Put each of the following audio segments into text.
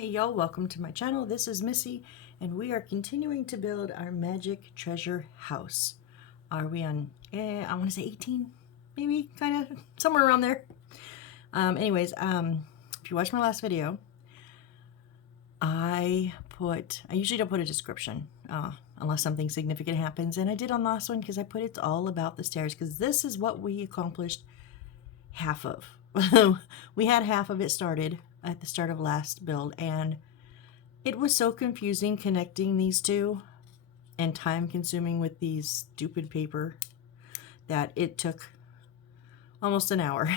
Hey y'all, welcome to my channel. This is Missy and we are continuing to build our magic treasure house. Are we on, I want to say 18, maybe, kind of, somewhere around there. If you watched my last video, I usually don't put a description unless something significant happens, and I did on the last one because I put it's all about the stairs because this is what we accomplished half of. We had half of it started at the start of last build, and it was so confusing connecting these two and time consuming with these stupid paper that it took almost an hour.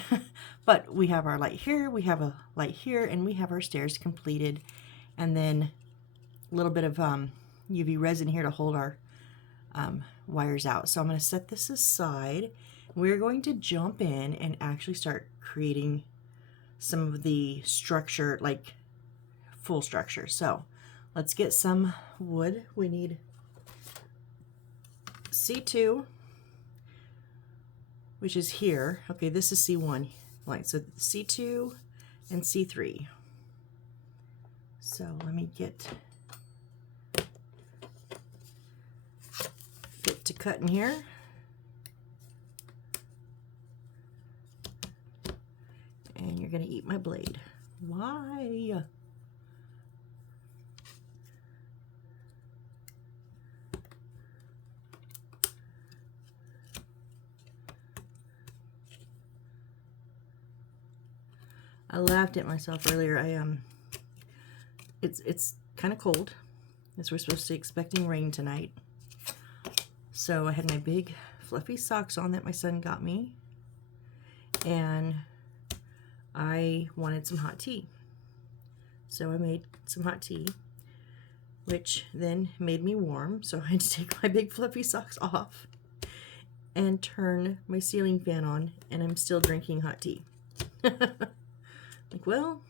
But we have our light here, we have a light here, and we have our stairs completed, and then a little bit of UV resin here to hold our wires out. So I'm going to set this aside. We're going to jump in and actually start creating some of the structure, like full structure. So let's get some wood. We need C2, which is here. Okay, this is C1 line. So C2 and C3. So let me get to cutting here. And you're gonna eat my blade. Why? I laughed at myself earlier. It's kind of cold, as we're supposed to be expecting rain tonight. So I had my big fluffy socks on that my son got me, and I wanted some hot tea. So I made some hot tea, which then made me warm. So I had to take my big fluffy socks off and turn my ceiling fan on, and I'm still drinking hot tea. Like, well,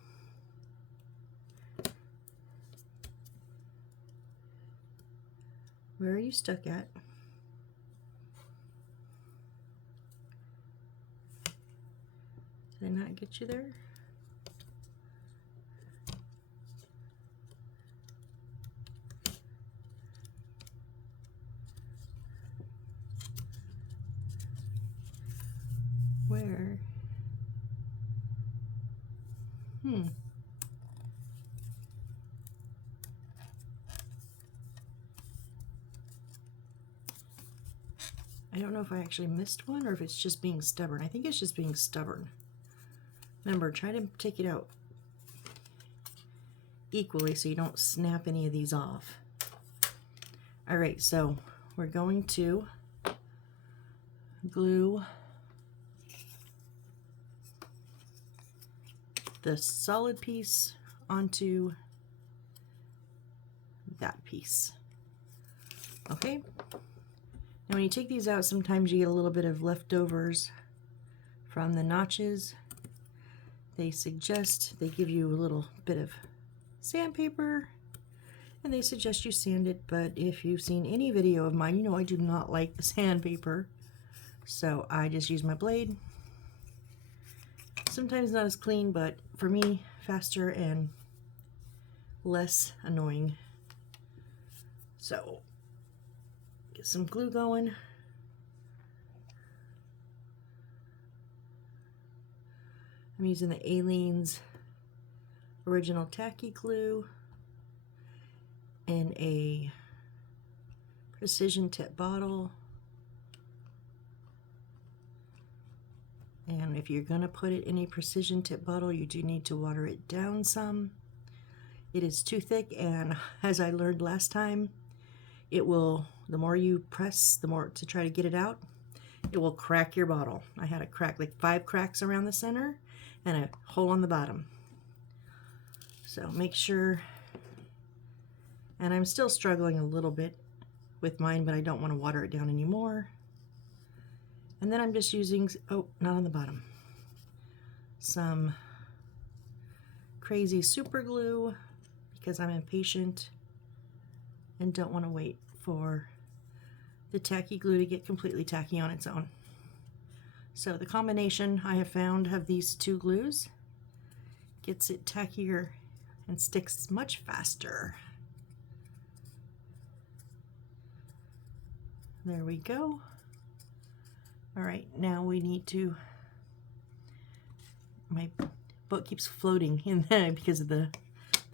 where are you stuck at? Did I not get you there? Where? I don't know if I actually missed one or if it's just being stubborn. I think it's just being stubborn. Remember, try to take it out equally so you don't snap any of these off. All right, so we're going to glue the solid piece onto that piece. Okay, now when you take these out, sometimes you get a little bit of leftovers from the notches. They give you a little bit of sandpaper, and they suggest you sand it, but if you've seen any video of mine, you know I do not like the sandpaper, so I just use my blade. Sometimes not as clean, but for me, faster and less annoying. So get some glue going. I'm using the Aleene's original tacky glue in a precision tip bottle. And if you're going to put it in a precision tip bottle, you do need to water it down some. It is too thick, and as I learned last time, it will, the more you press, the more to try to get it out, it will crack your bottle. I had a crack, like 5 cracks around the center and a hole on the bottom. So make sure, and I'm still struggling a little bit with mine, but I don't want to water it down anymore. And then I'm just using, oh, not on the bottom, some crazy super glue because I'm impatient and don't want to wait for the tacky glue to get completely tacky on its own. So the combination I have found of these two glues gets it tackier and sticks much faster. There we go. All right, now we need to, my book keeps floating in there because of the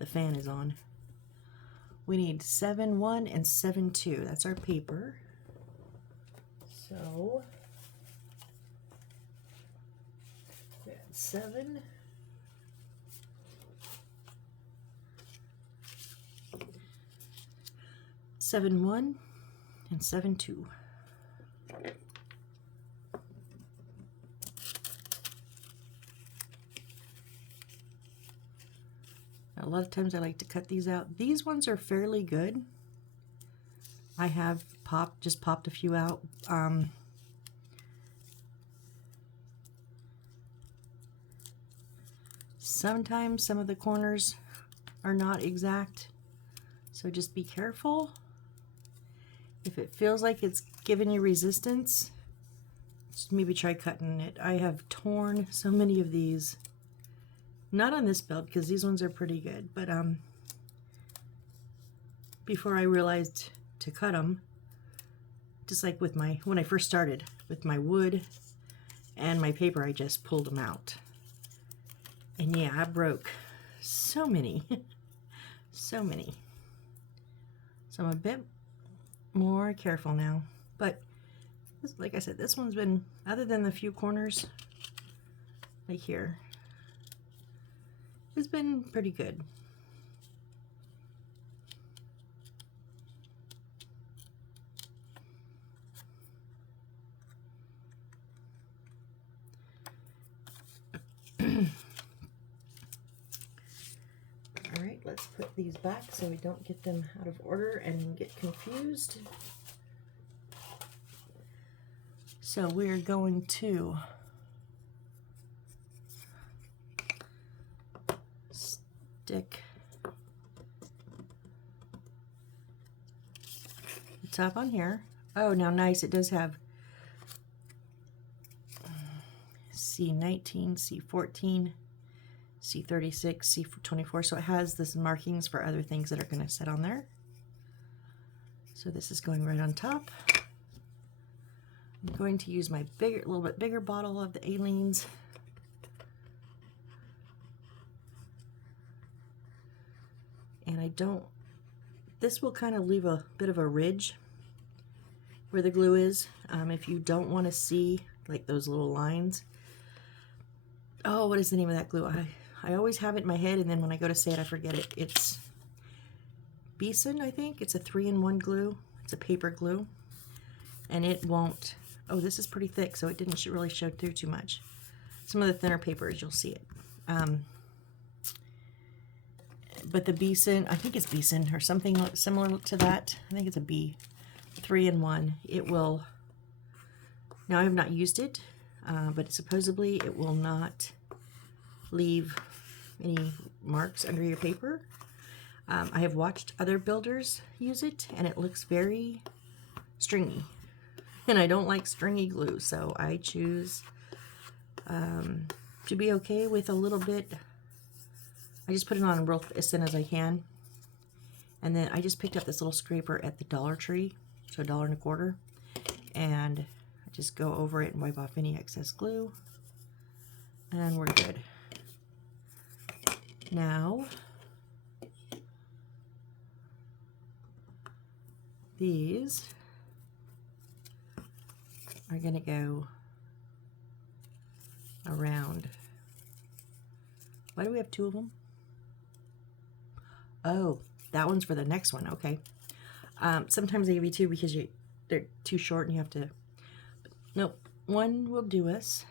fan is on. We need 7-1 and 7-2. That's our paper. So, we got 7. 7-1 and 7-2. A lot of times I like to cut these out. These ones are fairly good. I have just popped a few out. Sometimes some of the corners are not exact, so just be careful. If it feels like it's giving you resistance, just maybe try cutting it. I have torn so many of these. Not on this build, because these ones are pretty good, but before I realized to cut them, just like with when I first started, with my wood and my paper, I just pulled them out. And yeah, I broke so many, so many. So I'm a bit more careful now, but like I said, this one's been, other than the few corners like here, it's been pretty good. All right, let's put these back so we don't get them out of order and get confused. So we're going to stick the top on here. Oh, now nice, it does have C19, C14, C36, C24, so it has this markings for other things that are going to sit on there. So this is going right on top. I'm going to use my little bit bigger bottle of the Aleene's. And this will kind of leave a bit of a ridge where the glue is. If you don't want to see like those little lines. Oh, what is the name of that glue? I always have it in my head, and then when I go to say it, I forget it. It's Beeson, I think. It's a 3-in-1 glue. It's a paper glue. And it won't, oh, this is pretty thick, so it didn't really show through too much. Some of the thinner papers, you'll see it. But the Beeson, I think it's Beeson or something similar to that. I think it's a B, 3-in-1. It will, now I have not used it, but supposedly it will not leave any marks under your paper. I have watched other builders use it, and it looks very stringy. And I don't like stringy glue, so I choose to be okay with a little bit. I just put it on real as thin as I can. And then I just picked up this little scraper at the Dollar Tree, so $1.25. And I just go over it and wipe off any excess glue. And we're good. Now, these are going to go around. Why do we have 2 of them? Oh, that one's for the next one. Okay. Sometimes they give you 2 because they're too short and you have to. Nope. 1 will do us.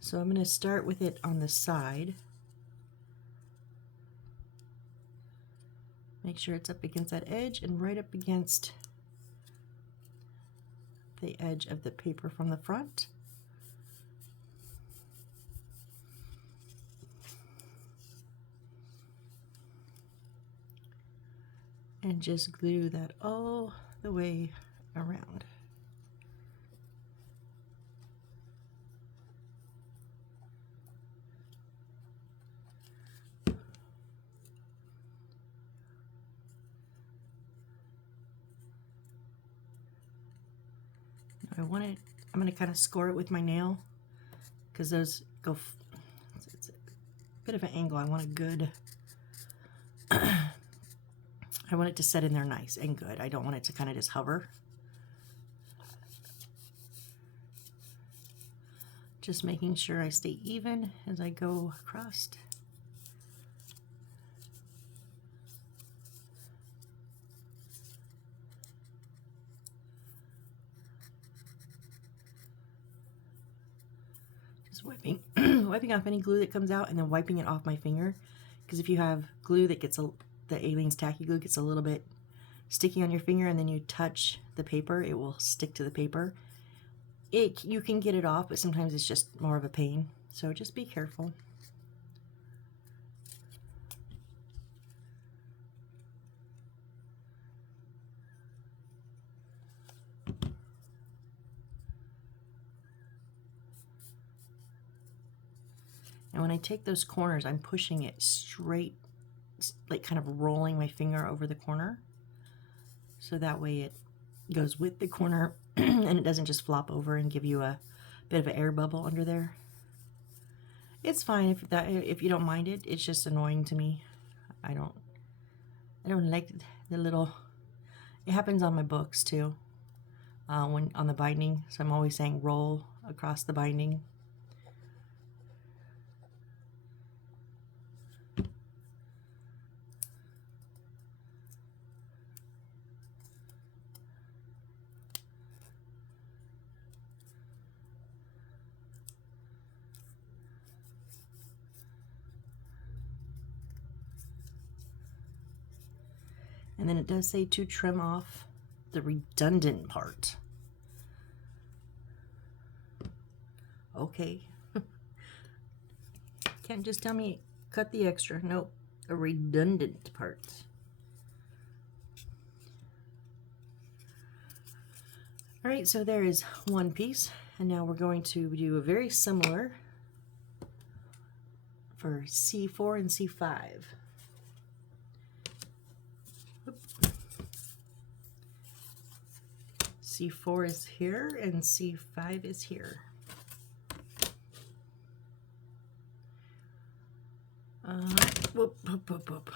So I'm going to start with it on the side. Make sure it's up against that edge and right up against the edge of the paper from the front. And just glue that all the way around. I want it, I'm going to kind of score it with my nail because those go, it's a bit of an angle. I want a good, I want it to set in there nice and good. I don't want it to kind of just hover. Just making sure I stay even as I go across. Just wiping, wiping off any glue that comes out and then wiping it off my finger. Because if you have glue that gets, the Aleene's tacky glue gets a little bit sticky on your finger and then you touch the paper, it will stick to the paper. You can get it off, but sometimes it's just more of a pain. So just be careful. And when I take those corners, I'm pushing it straight, like kind of rolling my finger over the corner. So that way it goes with the corner and it doesn't just flop over and give you a bit of an air bubble under there. It's fine if you don't mind it. It's just annoying to me. I don't like the little, it happens on my books too, when on the binding. So I'm always saying roll across the binding. And then it does say to trim off the redundant part. Okay. Can't just tell me cut the extra. Nope, a redundant part. All right, so there is one piece, and now we're going to do a very similar for C4 and C5. C4 is here and C5 is here. Whoop, whoop, whoop, whoop.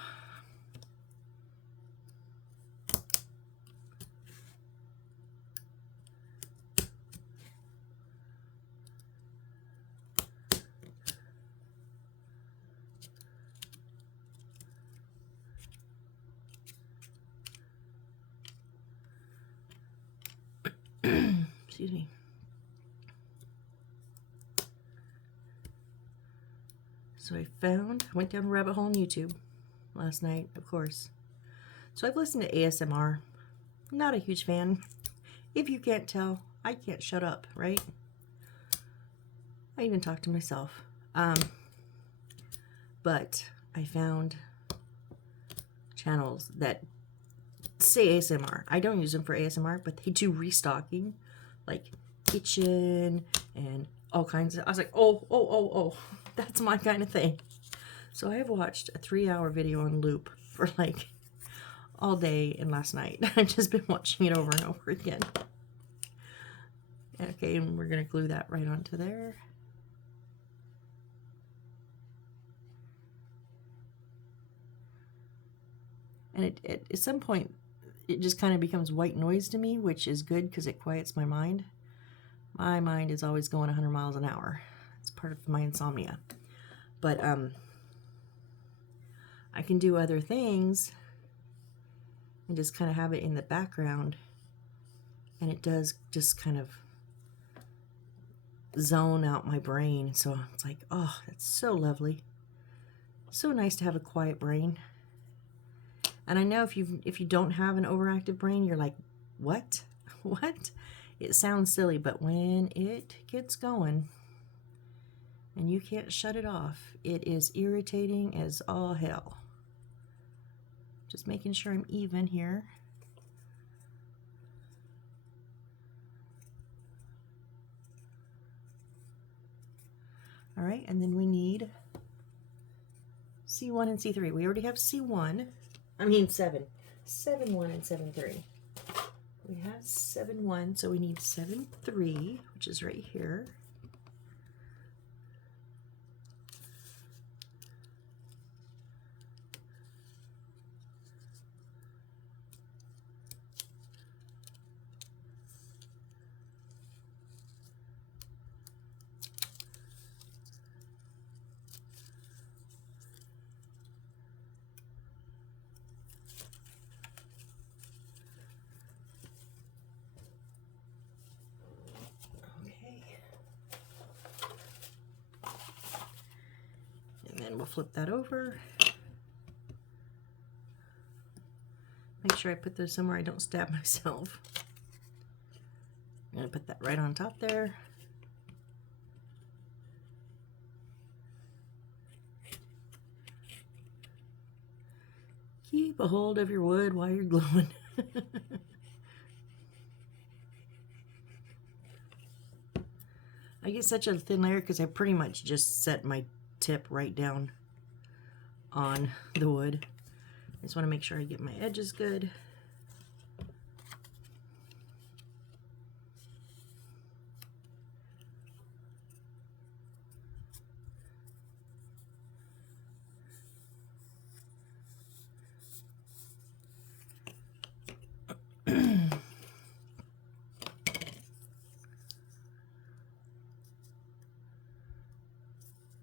Excuse me. So I went down a rabbit hole on YouTube last night, of course. So I've listened to ASMR. Not a huge fan. If you can't tell, I can't shut up, right? I even talk to myself. But I found channels that say ASMR. I don't use them for ASMR, but they do restocking, like kitchen and all kinds of. I was like, oh, that's my kind of thing. So I have watched a 3-hour video on loop for like all day and last night. I've just been watching it over and over again. Okay, and we're gonna glue that right onto there. And at some point, it just kind of becomes white noise to me, which is good because it quiets my mind. My mind is always going 100 miles an hour. It's part of my insomnia. But I can do other things and just kind of have it in the background. And it does just kind of zone out my brain. So it's like, oh, that's so lovely. So nice to have a quiet brain. And I know if you don't have an overactive brain, you're like, what? What? It sounds silly, but when it gets going and you can't shut it off, it is irritating as all hell. Just making sure I'm even here. All right, and then we need C1 and C3. We already have C1. I mean 7. 7-1 and 7-3. We have 7-1, so we need 7-3, which is right here. And then we'll flip that over. Make sure I put those somewhere I don't stab myself. I'm going to put that right on top there. Keep a hold of your wood while you're gluing. I get such a thin layer because I pretty much just set my tip right down on the wood. I just want to make sure I get my edges good.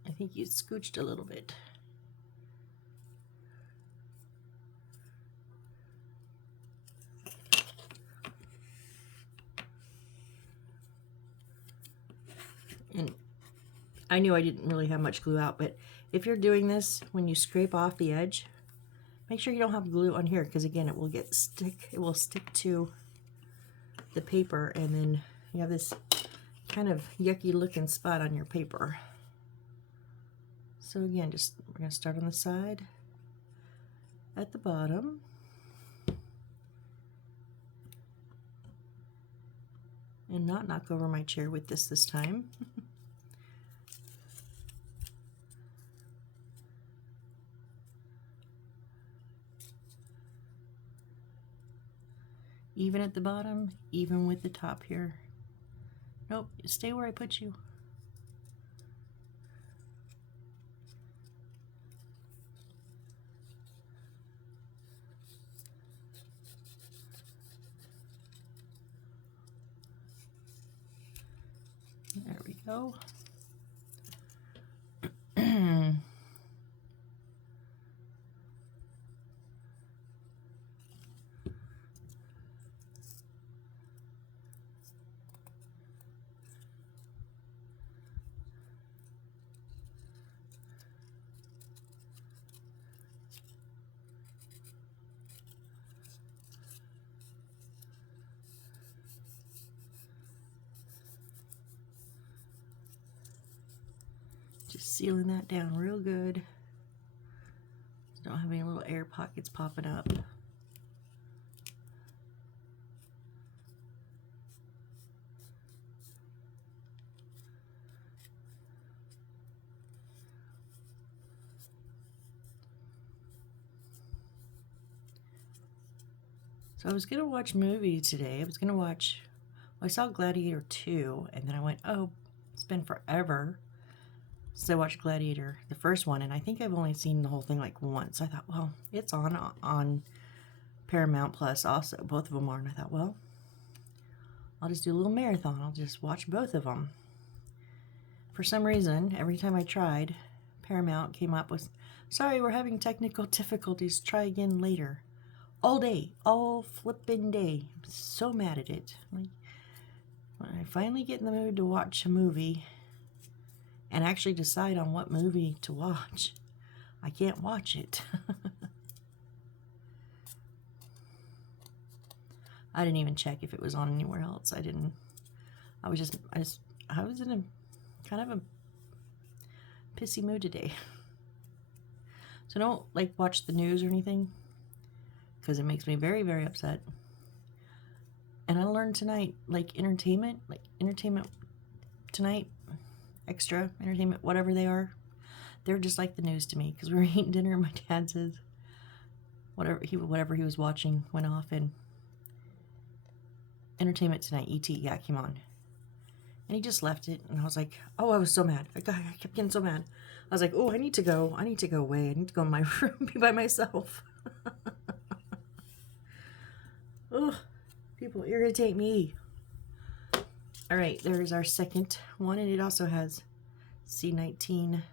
I think you scooched a little bit. And I knew I didn't really have much glue out, but if you're doing this, when you scrape off the edge, make sure you don't have glue on here, because again, it will stick to the paper, and then you have this kind of yucky looking spot on your paper. So again, we're going to start on the side at the bottom. And not knock over my chair with this time. Even at the bottom, even with the top here. Nope, stay where I put you. There we go. Just sealing that down real good. Don't have any little air pockets popping up. So I was gonna watch a movie today. I saw Gladiator 2, and then I went, oh, it's been forever since I watched Gladiator, the first one, and I think I've only seen the whole thing like once. I thought, well, it's on Paramount Plus also. Both of them are, and I thought, well, I'll just do a little marathon. I'll just watch both of them. For some reason, every time I tried, Paramount came up with, sorry, we're having technical difficulties. Try again later. All day, all flippin' day. I'm so mad at it. Like, when I finally get in the mood to watch a movie and actually decide on what movie to watch, I can't watch it. I didn't even check if it was on anywhere else. I didn't. I was in a kind of a pissy mood today. So don't like watch the news or anything, because it makes me very, very upset. And I learned tonight, like entertainment tonight, extra entertainment, whatever they are, they're just like the news to me. Because we were eating dinner, and my dad says whatever he was watching went off, and Entertainment Tonight, E.T., yeah, came on. And he just left it, and I was like, oh, I was so mad. I kept getting so mad. I was like, oh, I need to go away. I need to go in my room, be by myself. Oh, people irritate me. All right, there's our second one, and it also has C19,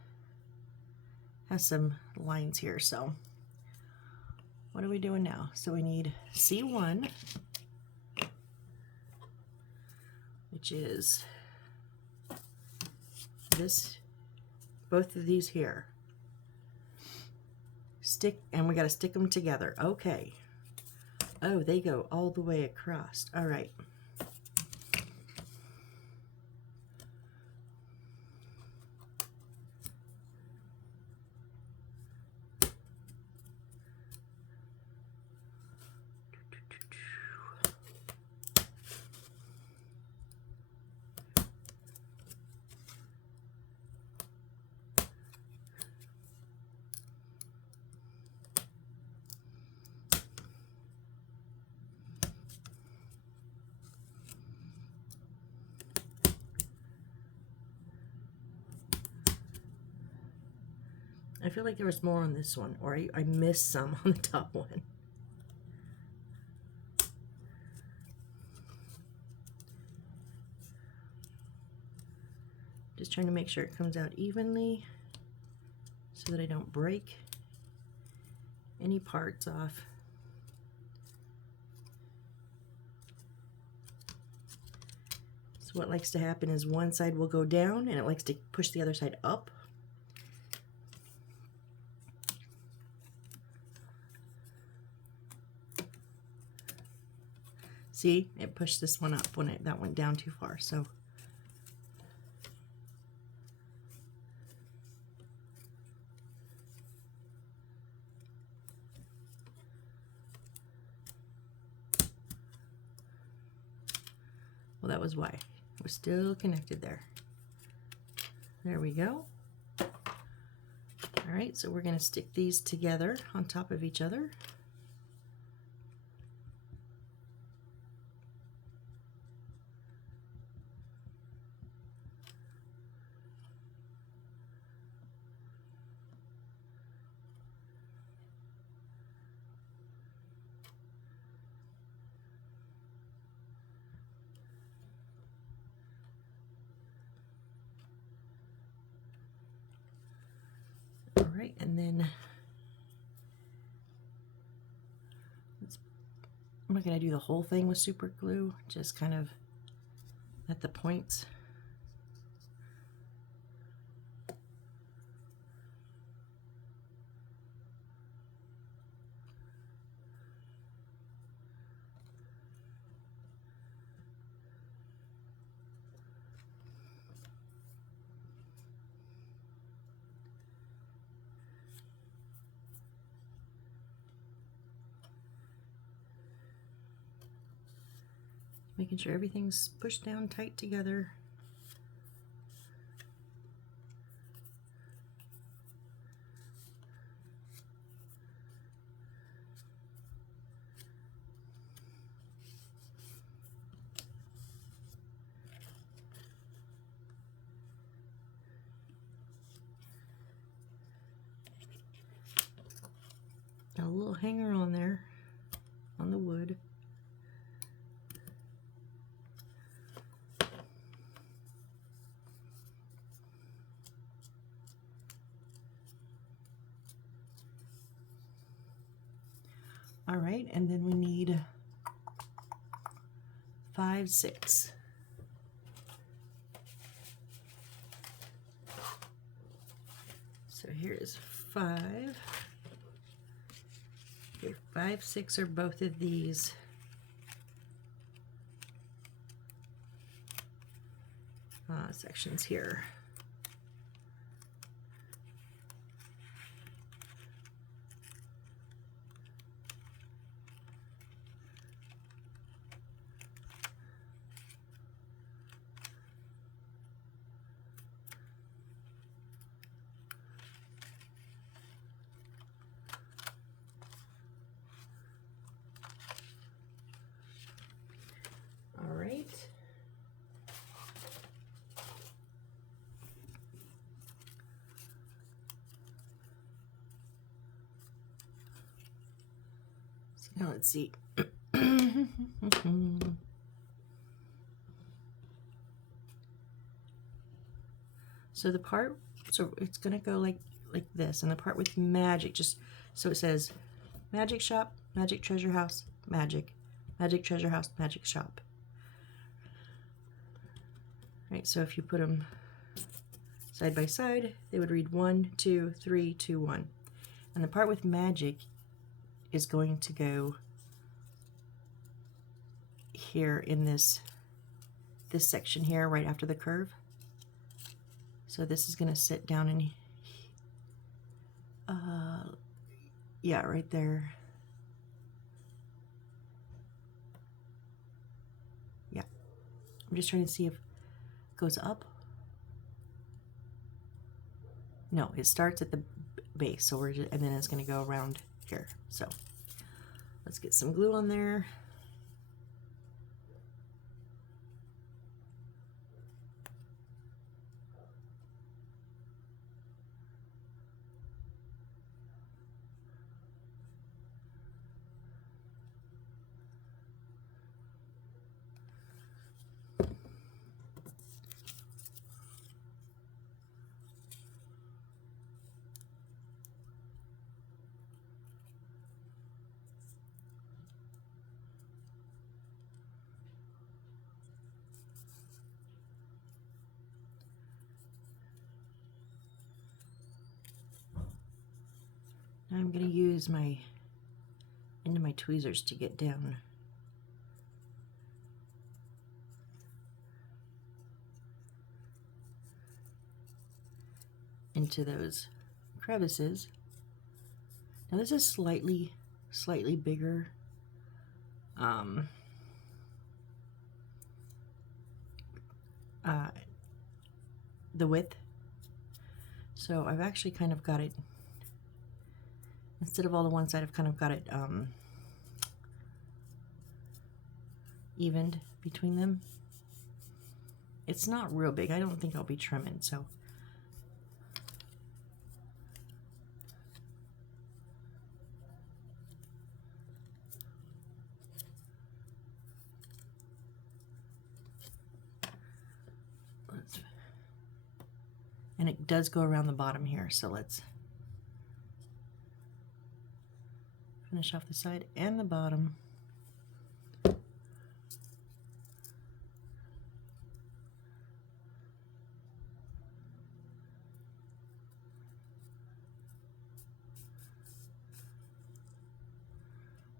has some lines here, so what are we doing now? So we need C1, which is this, both of these here. Stick, and we got to stick them together. Okay. Oh, they go all the way across. All right. I feel like there was more on this one, or I missed some on the top one. Just trying to make sure it comes out evenly so that I don't break any parts off. So what likes to happen is one side will go down and it likes to push the other side up. See, it pushed this one up when that went down too far. So well, that was why. We're still connected there. There we go. All right, so we're going to stick these together on top of each other. All right, and then I'm not going to do the whole thing with super glue, just kind of at the points. Making sure everything's pushed down tight together. Got a little hanger on there on the wood. All right, and then we need 5, 6. So here's 5. Okay, 5, 6 are both of these. Sections here. All So now let's see. So the part, so it's gonna go like this, and the part with magic, just so it says magic shop, magic treasure house, magic treasure house, magic shop. Right, so if you put them side by side, they would read 1, 2, 3, 2, 1. And the part with magic is going to go here in this section here, right after the curve. So this is going to sit down in, yeah, right there. Yeah, I'm just trying to see if it goes up. No, it starts at the base, so we're just, and then it's going to go around here. So let's get some glue on there. Now I'm going to use my end of my tweezers to get down into those crevices. Now this is slightly bigger. The width. So I've actually kind of got it, instead of all to one side, I've kind of got it evened between them. It's not real big. I don't think I'll be trimming, so and it does go around the bottom here, so let's finish off the side and the bottom.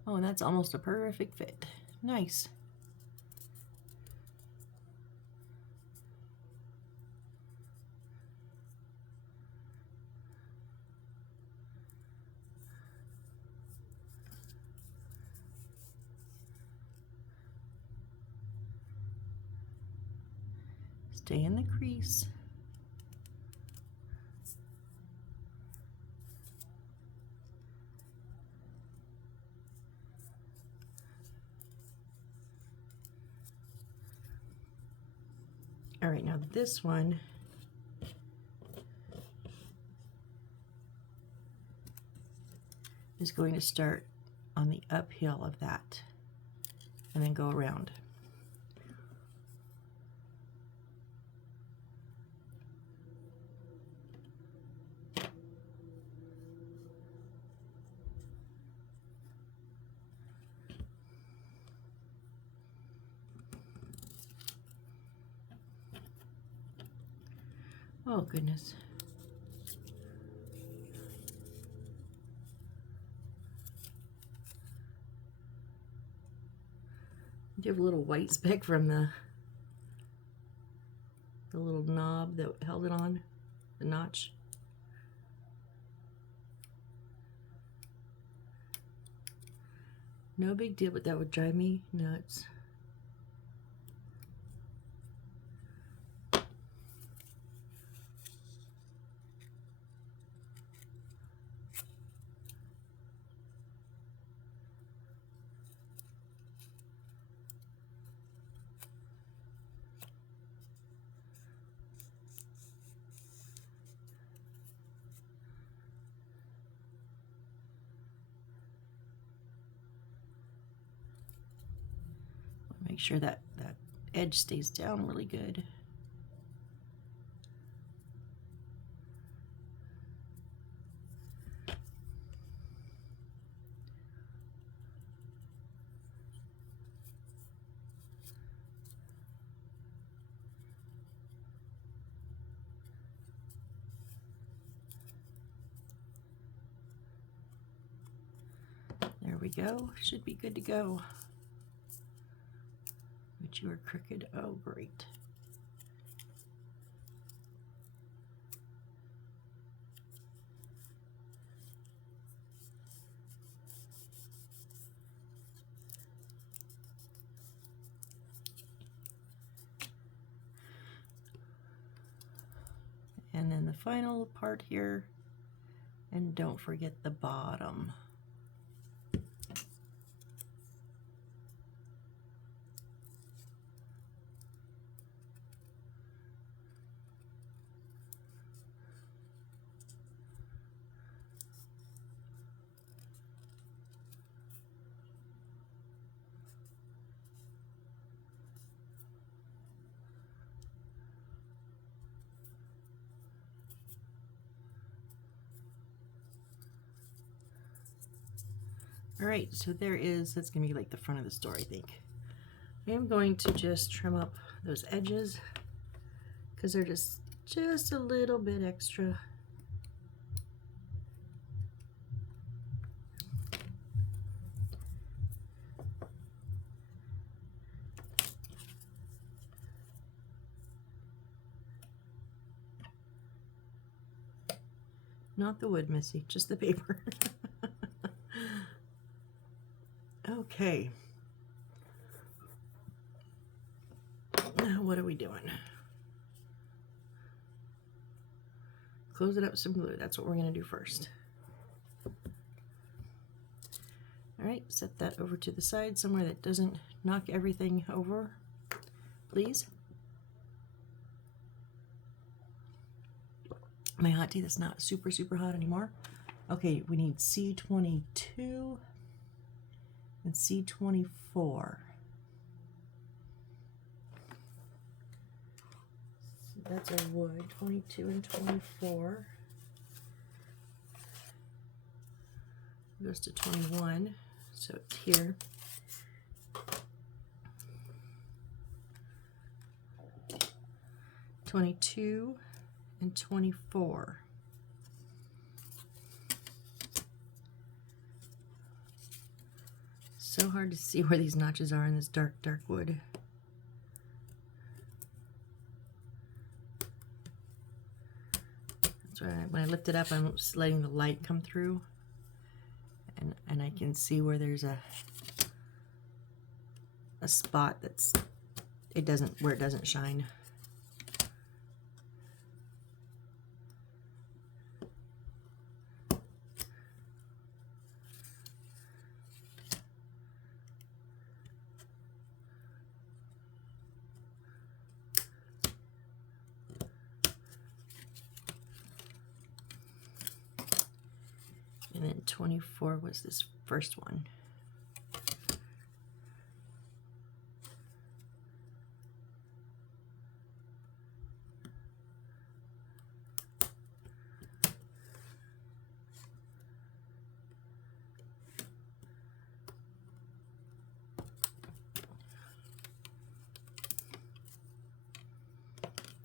Oh, and that's almost a perfect fit. Nice. Stay in the crease. All right, now this one is going to start on the uphill of that and then go around. Oh goodness. You have a little white speck from the little knob that held it on, the notch. No big deal, but that would drive me nuts. Make sure that that edge stays down really good. There we go. Should be good to go. But you are crooked. Oh, great. And then the final part here, and don't forget the bottom. All right, so that's going to be like the front of the store, I think. I am going to just trim up those edges because they're just a little bit extra. Not the wood, Missy, just the paper. Okay. Now what are we doing? Close it up with some glue. That's what we're going to do first. All right, set that over to the side somewhere that doesn't knock everything over, please. My hot tea that's not super hot anymore. Okay, we need C22 and C24. So that's our wood, 22 and 24. Goes to 21, so it's here. (22) and 24. So hard to see where these notches are in this dark wood. That's why when I lift it up, I'm just letting the light come through, and I can see where there's a spot that's where it doesn't shine. And then 24 was this first one.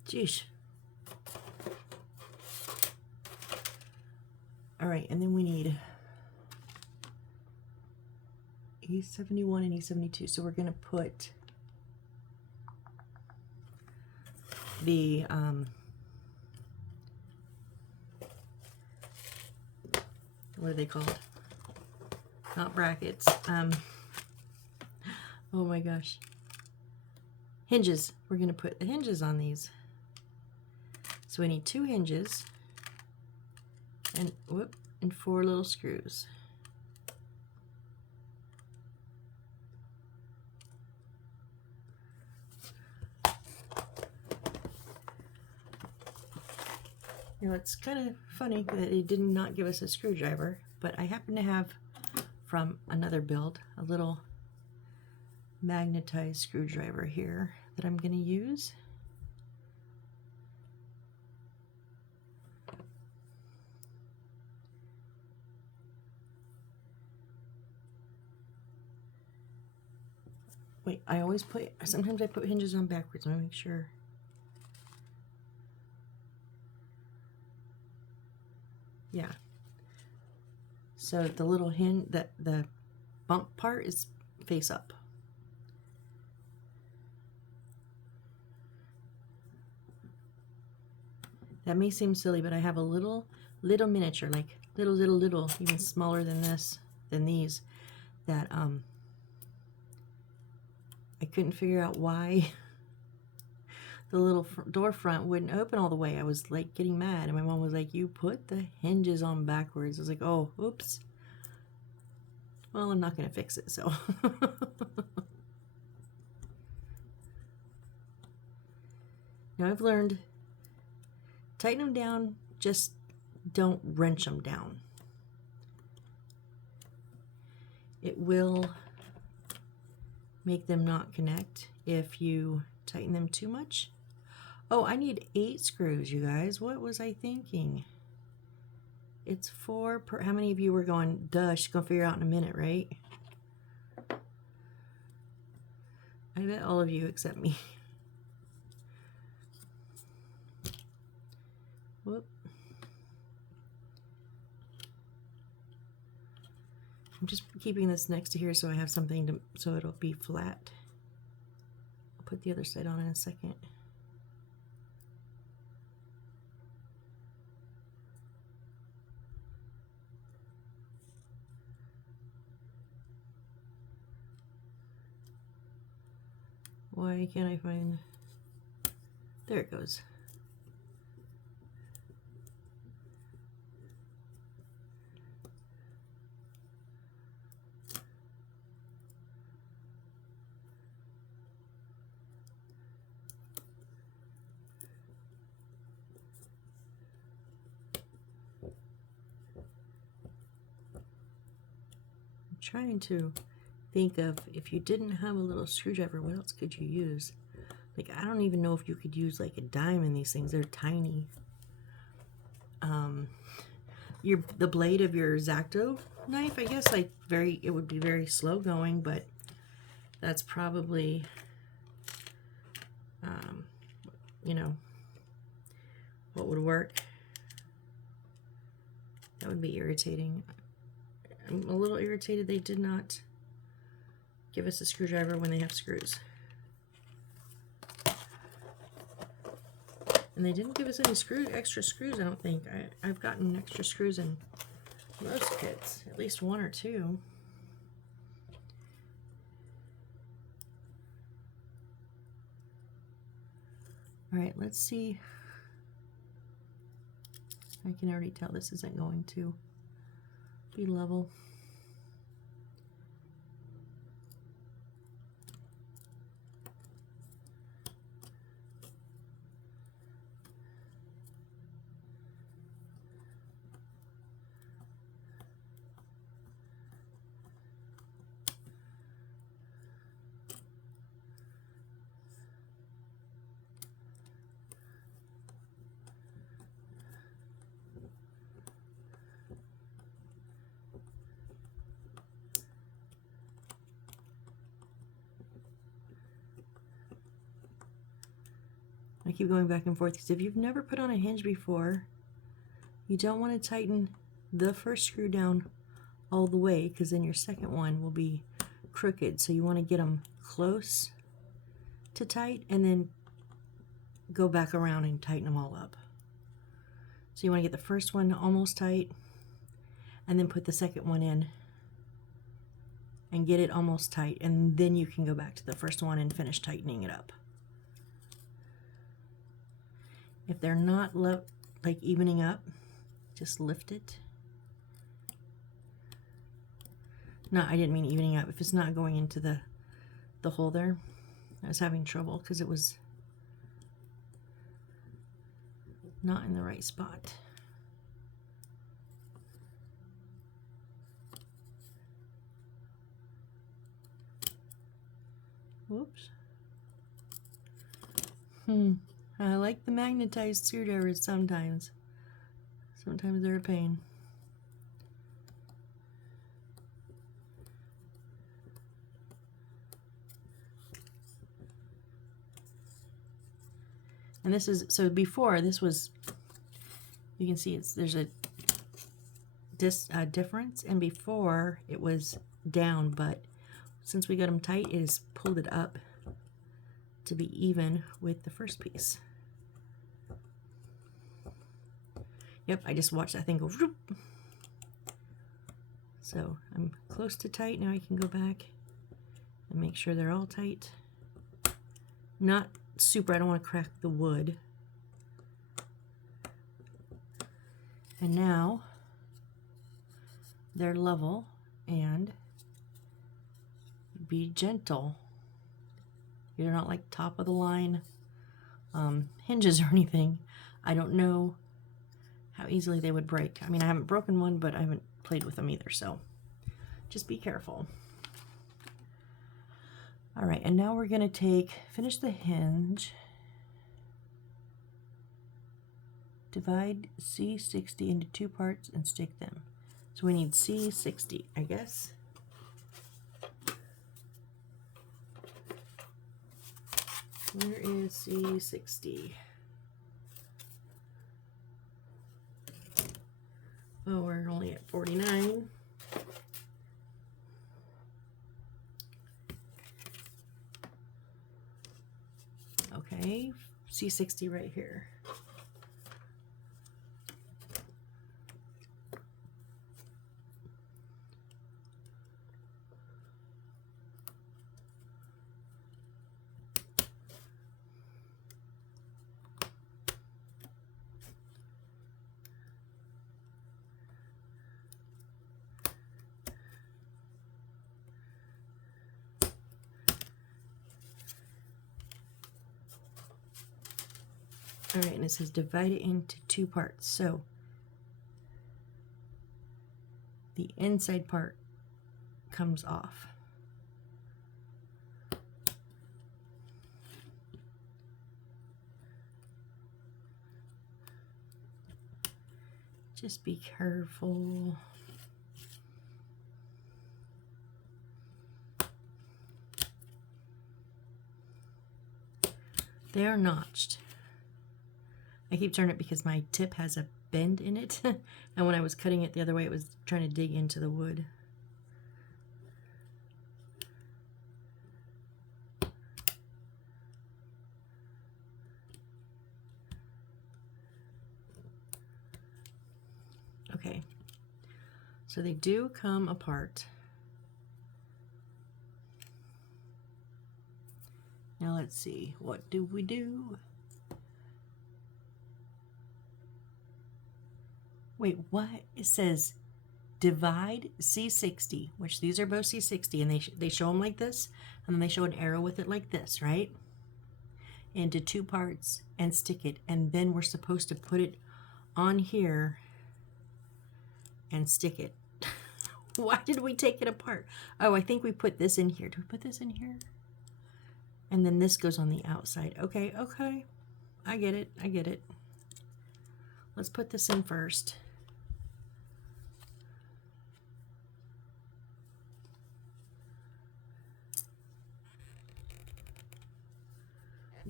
Jeez. All right, and then we need E71 and E72. So we're going to put the what are they called? Not brackets. Oh my gosh. Hinges. We're going to put the hinges on these. So we need 2 hinges and 4 little screws. Now it's kind of funny that it did not give us a screwdriver, but I happen to have from another build a little magnetized screwdriver here that I'm going to use. Wait, sometimes I put hinges on backwards. Let me make sure. Yeah. So the little hinge, the bump part is face up. That may seem silly, but I have a little miniature, like little, even smaller than these, that I couldn't figure out why the little door front wouldn't open all the way. I was like getting mad, and my mom was like, "You put the hinges on backwards." I was like, "Oh, oops." Well, I'm not gonna fix it, so. Now I've learned, tighten them down, just don't wrench them down. It will make them not connect if you tighten them too much. Oh, I need 8 screws, you guys. What was I thinking? It's 4 per. How many of you were going, duh, she's gonna figure out in a minute, right? I bet all of you except me. Whoop. I'm just keeping this next to here so I have something to, so it'll be flat. I'll put the other side on in a second. Why can't I find, there it goes. I'm trying to think of, if you didn't have a little screwdriver, what else could you use? Like, I don't even know if you could use like a dime in these things. They're tiny. The blade of your X-Acto knife, I guess, like it would be very slow going, but that's probably, you know, what would work. That would be irritating. I'm a little irritated they did not give us a screwdriver when they have screws. And they didn't give us any extra screws, I don't think. I've gotten extra screws in most kits, at least 1 or 2. All right, let's see. I can already tell this isn't going to be level. I keep going back and forth because if you've never put on a hinge before, you don't want to tighten the first screw down all the way, because then your second one will be crooked. So you want to get them close to tight and then go back around and tighten them all up. So you want to get the first one almost tight and then put the second one in and get it almost tight, and then you can go back to the first one and finish tightening it up. If they're not like evening up, just lift it. No, I didn't mean evening up. If it's not going into the hole there, I was having trouble because it was not in the right spot. Whoops. I like the magnetized screwdrivers sometimes. Sometimes they're a pain. And this is, so before this was, you can see there's a difference, and before it was down, but since we got them tight, it has pulled it up to be even with the first piece. Yep, I just watched that thing go whoop. So I'm close to tight. Now I can go back and make sure they're all tight. Not super, I don't want to crack the wood. And now they're level, and be gentle. You're not like top of the line hinges or anything. I don't know how easily they would break. I mean, I haven't broken one, but I haven't played with them either, so just be careful. All right, and now we're going to finish the hinge, divide C60 into 2 parts and stick them. So we need C60, I guess. Where is C60? Oh, we're only at 49. Okay, C60 right here. All right, and it says divide it into 2 parts. So the inside part comes off. Just be careful. They are notched. I keep turning it because my tip has a bend in it. And when I was cutting it the other way, it was trying to dig into the wood. Okay, so they do come apart. Now let's see, what do we do? Wait, what? It says divide C60, which these are both C60, and they show them like this, and then they show an arrow with it like this, right? Into 2 parts and stick it, and then we're supposed to put it on here and stick it. Why did we take it apart? Oh, I think we put this in here. Do we put this in here? And then this goes on the outside. Okay, okay. I get it. I get it. Let's put this in first.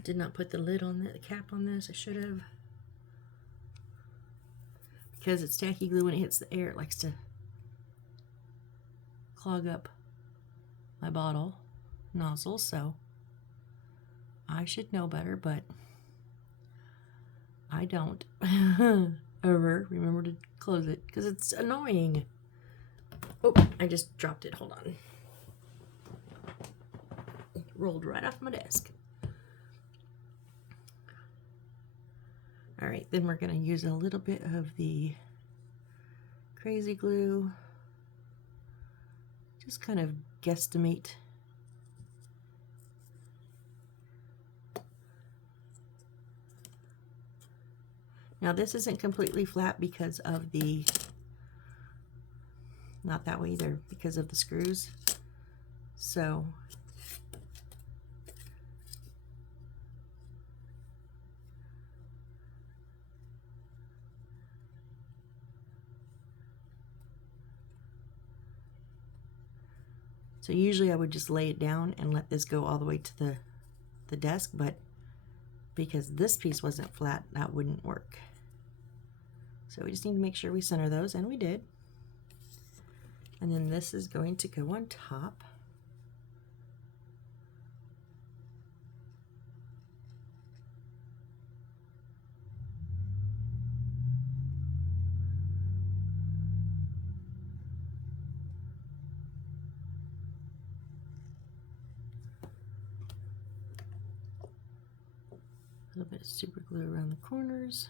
Did not put the lid on the cap on this. I should have. Because it's tacky glue, when it hits the air, it likes to clog up my bottle nozzle, so I should know better, but I don't ever remember to close it because it's annoying. Oh, I just dropped it. Hold on. It rolled right off my desk. All right, then we're going to use a little bit of the crazy glue. Just kind of guesstimate. Now this isn't completely flat because of the, not that way either, because of the screws. So So usually I would just lay it down and let this go all the way to the desk, but because this piece wasn't flat, that wouldn't work. So we just need to make sure we center those, and we did. And then this is going to go on top. A little bit of super glue around the corners.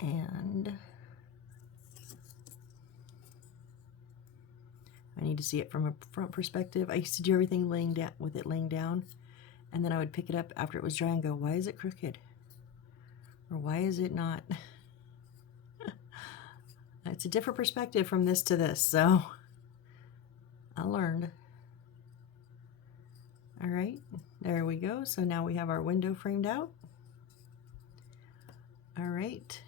And I need to see it from a front perspective. I used to do everything laying down with it laying down, and then I would pick it up after it was dry and go, why is it crooked? Or why is it not? It's a different perspective from this to this, so I learned. All right, there we go. So now we have our window framed out. All right.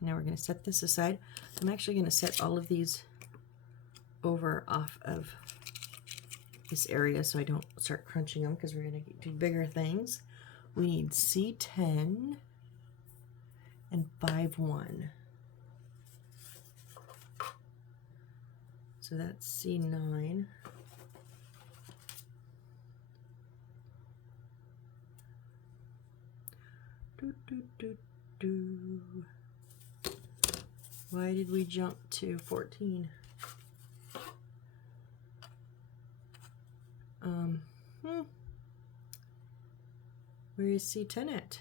Now we're going to set this aside. I'm actually going to set all of these over off of this area so I don't start crunching them, because we're going to do bigger things. We need C10 and 5-1. So that's C9. Why did we jump to 14? Where is C10 at?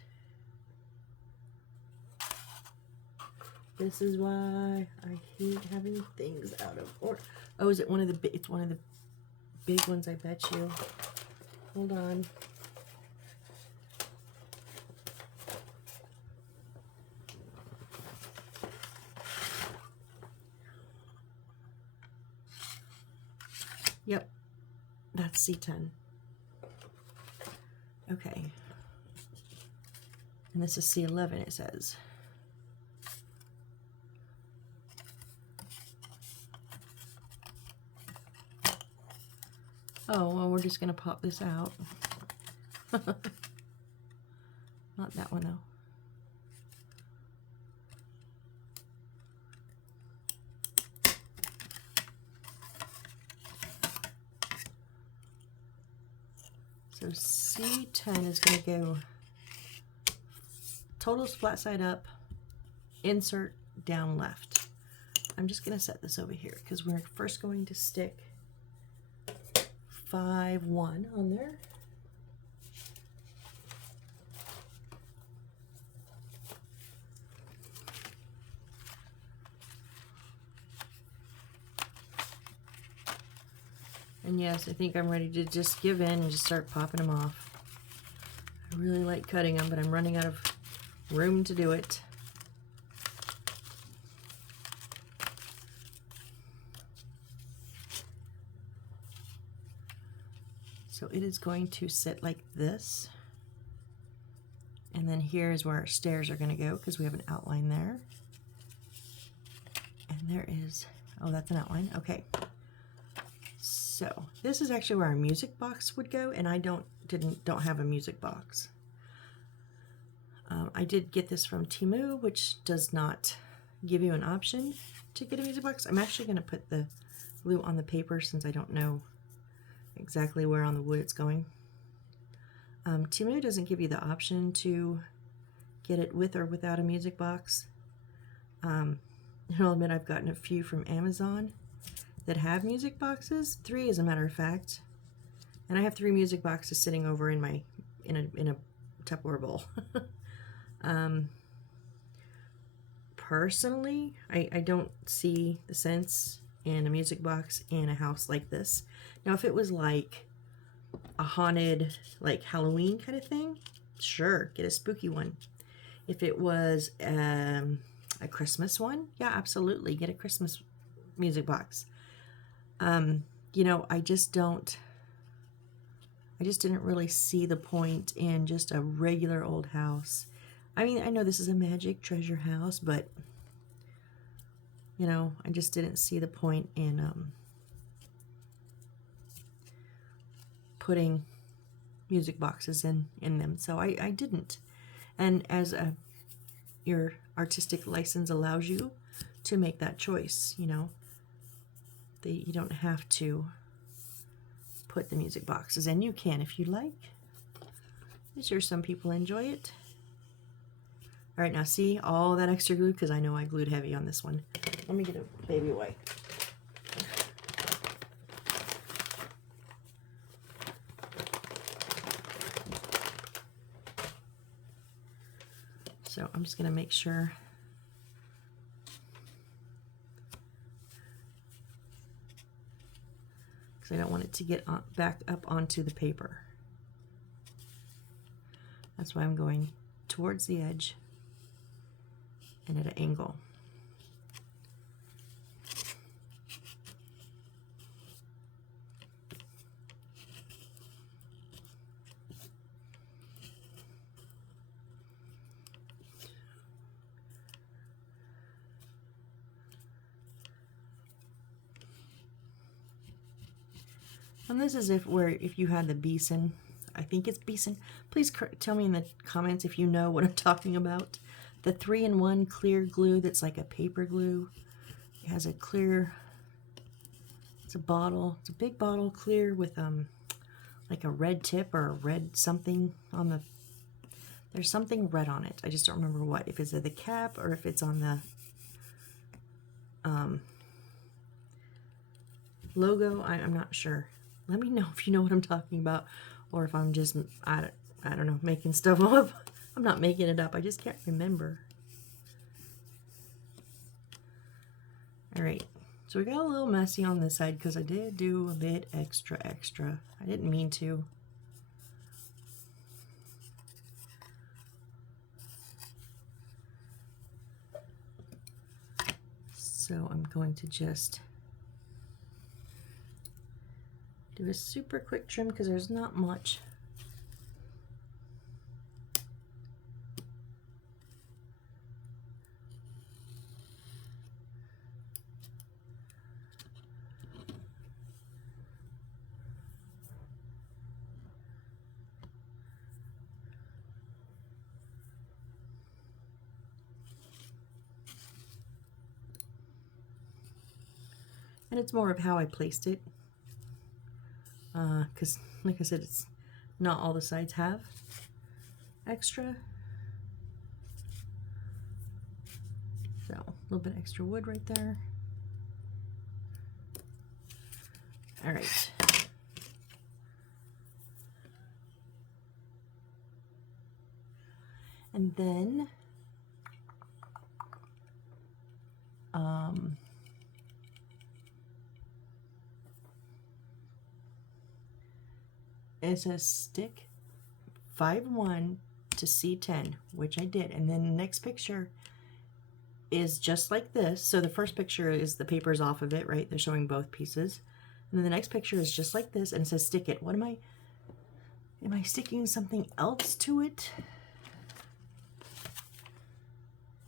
This is why I hate having things out of order. Oh, is it one of the it's one of the big ones, I bet you. Hold on. Yep, that's C10. Okay. And this is C11, it says. Oh, well, we're just going to pop this out. Not that one, though. So C10 is going to go total flat side up, insert down left. I'm just going to set this over here because we're first going to stick 5-1 on there. And yes, I think I'm ready to just give in and just start popping them off. I really like cutting them, but I'm running out of room to do it. So it is going to sit like this. And then here is where our stairs are going to go because we have an outline there. And there is, oh, that's an outline. Okay. So this is actually where our music box would go, and I don't have a music box. I did get this from Temu, which does not give you an option to get a music box. I'm actually going to put the glue on the paper since I don't know exactly where on the wood it's going. Temu doesn't give you the option to get it with or without a music box. I'll admit I've gotten a few from Amazon that have music boxes, 3 as a matter of fact, and I have 3 music boxes sitting over in my in a Tupperware bowl. Personally, I don't see the sense in a music box in a house like this. Now, if it was like a haunted, like Halloween kind of thing, sure, get a spooky one. If it was a Christmas one, yeah, absolutely, get a Christmas music box. You know, I I just didn't really see the point in just a regular old house. I mean, I know this is a magic treasure house, but you know, I just didn't see the point in putting music boxes in them, so I didn't. And as your artistic license allows you to make that choice, you know, you don't have to put the music boxes in. You can if you like. I'm sure some people enjoy it. All right, now see all that extra glue, because I know I glued heavy on this one. Let me get a baby wipe. So I'm just going to make sure because I don't want it to get back up onto the paper. That's why I'm going towards the edge and at an angle. And this is if you had the Beeson, I think it's Beeson. Please tell me in the comments if you know what I'm talking about. The 3-in-1 clear glue that's like a paper glue. It has a clear, it's a bottle, it's a big bottle, clear with like a red tip or a red something on the, there's something red on it. I just don't remember what, if it's at the cap or if it's on the logo. I'm not sure. Let me know if you know what I'm talking about, or if I'm just, I don't know, making stuff up. I'm not making it up. I just can't remember. All right. So we got a little messy on this side because I did do a bit extra. I didn't mean to. So I'm going to just do a super quick trim because there's not much. And it's more of how I placed it. Because, like I said, it's not all the sides have extra. So, a little bit extra wood right there. All right. And then, it says stick 5-1 to C10, which I did. And then the next picture is just like this. So the first picture is the paper's off of it, right? They're showing both pieces. And then the next picture is just like this, and it says stick it. What am I sticking something else to it?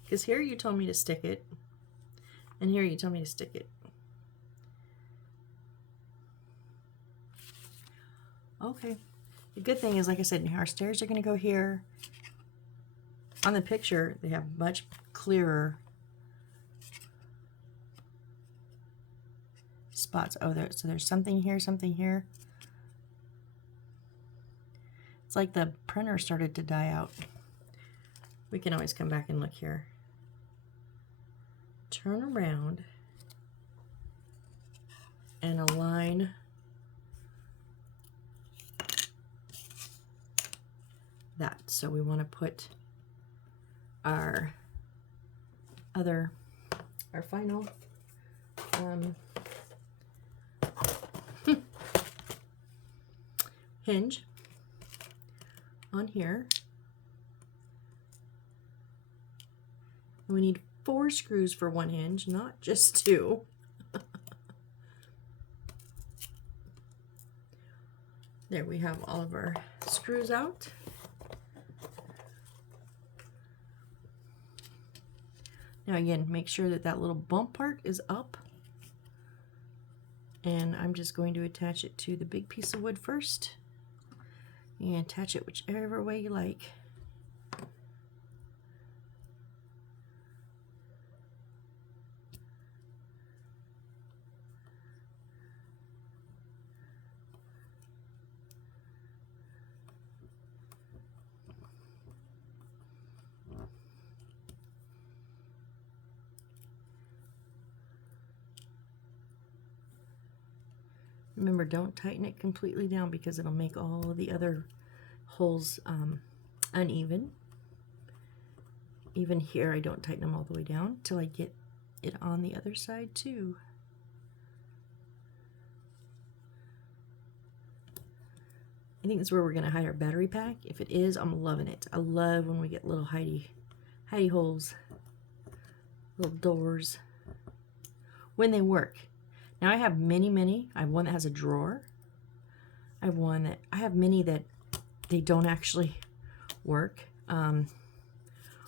Because here you told me to stick it, and here you told me to stick it. Okay. The good thing is, like I said, our stairs are going to go here. On the picture, they have much clearer spots. Oh, so there's something here, something here. It's like the printer started to die out. We can always come back and look here. Turn around and align that. So we want to put our final hinge on here. And we need 4 screws for one hinge, not just 2. There we have all of our screws out. Now again, make sure that that little bump part is up. And I'm just going to attach it to the big piece of wood first. And attach it whichever way you like. Remember, don't tighten it completely down because it'll make all of the other holes uneven. Even here, I don't tighten them all the way down till I get it on the other side too. I think that's where we're going to hide our battery pack. If it is, I'm loving it. I love when we get little hidey holes, little doors, when they work. Now I have many. I have one that has a drawer. I have many that they don't actually work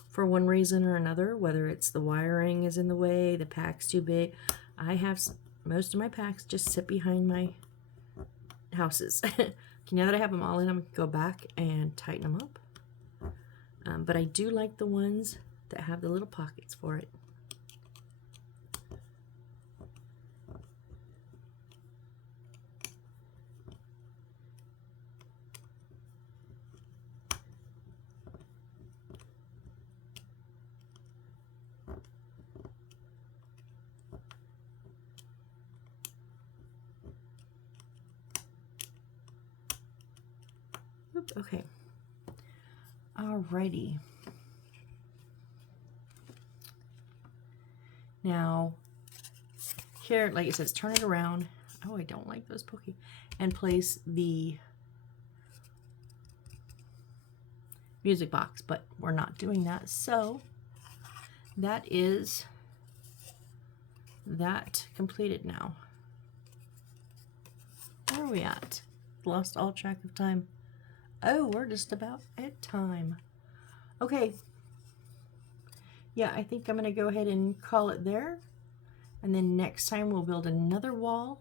for one reason or another, whether it's the wiring is in the way, the pack's too big. I have most of my packs just sit behind my houses. Now that I have them all in, I'm going to go back and tighten them up. But I do like the ones that have the little pockets for it. Okay. Alrighty. Now, here, like it says, turn it around. Oh, I don't like those pokey. And place the music box, but we're not doing that. So, that is that completed now. Where are we at? Lost all track of time. Oh, we're just about at time. Okay. Yeah, I think I'm going to go ahead and call it there. And then next time we'll build another wall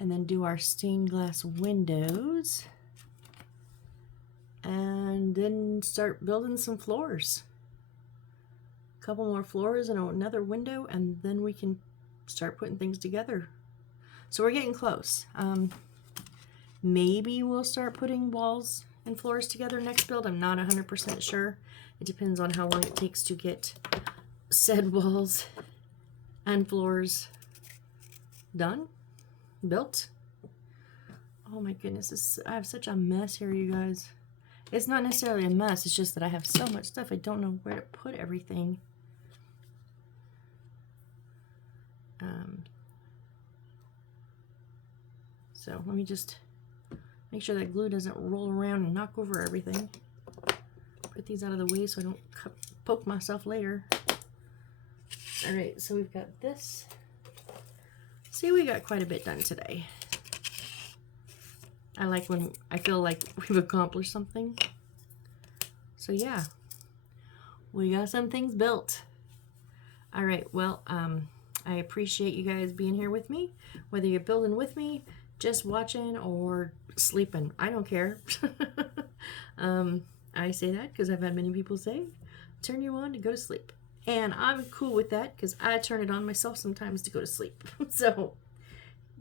and then do our stained glass windows. And then start building some floors. A couple more floors and another window, and then we can start putting things together. So we're getting close. Maybe we'll start putting walls and floors together next build. I'm not 100% sure. It depends on how long it takes to get said walls and floors done, built. Oh my goodness, I have such a mess here, you guys. It's not necessarily a mess, it's just that I have so much stuff, I don't know where to put everything. So let me just make sure that glue doesn't roll around and knock over everything. Put these out of the way so I don't poke myself later. All right, so we've got this. See, we got quite a bit done today. I like when I feel like we've accomplished something. So yeah, we got some things built. All right, well, I appreciate you guys being here with me. Whether you're building with me, just watching, or sleeping, I don't care. I say that because I've had many people say, turn you on to go to sleep. And I'm cool with that because I turn it on myself sometimes to go to sleep. So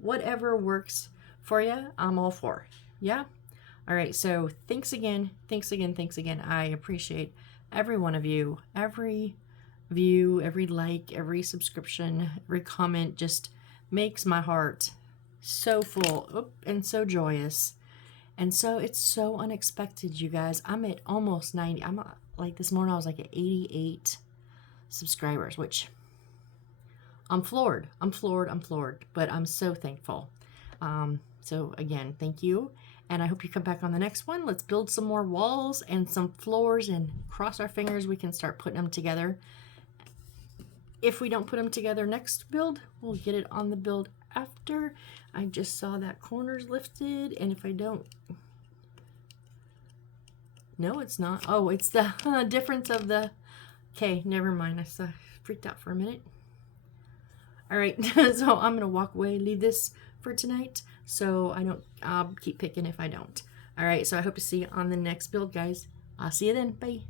whatever works for you, I'm all for. Yeah? All right, so thanks again. I appreciate every one of you. Every view, every like, every subscription, every comment just makes my heart so full and so joyous. And so it's so unexpected, you guys. I'm at almost 90. I'm like this morning I was like at 88 subscribers, which I'm floored. But I'm so thankful. So again, thank you. And I hope you come back on the next one. Let's build some more walls and some floors, and cross our fingers we can start putting them together. if we don't put them together next build, we'll get it on the build after. I just saw that corner's lifted, and if I don't, no, it's not. Oh, it's the difference of the, okay, never mind. I freaked out for a minute. All right, so I'm gonna walk away, leave this for tonight, so I'll keep picking if I don't. All right, so I hope to see you on the next build, guys. I'll see you then. Bye.